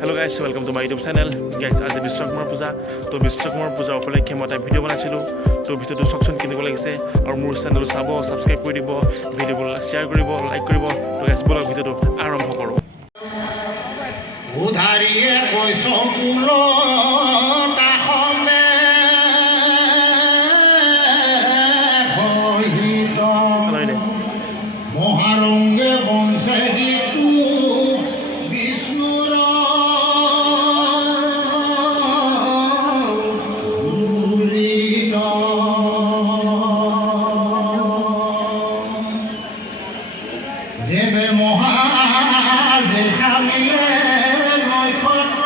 hello' guys welcome to my YouTube channel guys আজি বিশ্বকৰ্মা পূজা তো বিশ্বকৰ্মা পূজা উপলক্ষে মই এটা ভিডিঅ' বনাইছিলোঁ তো ভিডিঅ'টো চাওকচোন কেনেকুৱা লাগিছে আৰু মোৰ চেনেলটো চাব ছাবস্ক্ৰাইব কৰি দিব ভিডিঅ'বোৰ শ্বেয়াৰ কৰিব লাইক কৰিব তো গাইজ ব'লক ভিডিঅ'টো আৰম্ভ কৰোঁ উধাৰিয়ে কৈছ মহাৰংগে বংশে গীতু বিষ্ণুৰ যেবে মহা দেখা মিলে নক্ষত্ৰ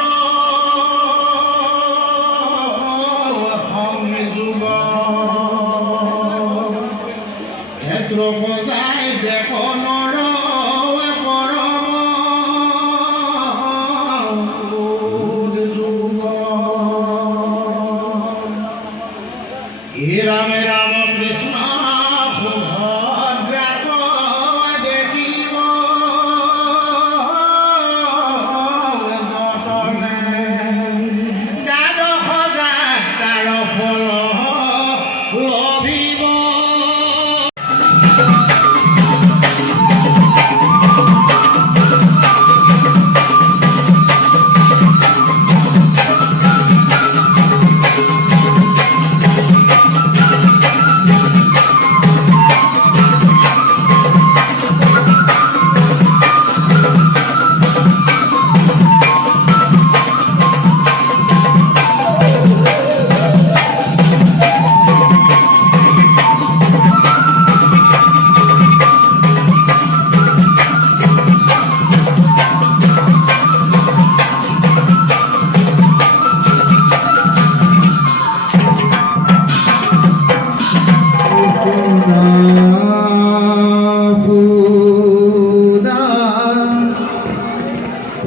সংযোগ ক্ষেত্ৰ বজাই দেখ নৰ পৰম যুগ হে ৰাম ৰাম কৃষ্ণ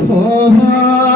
Oh,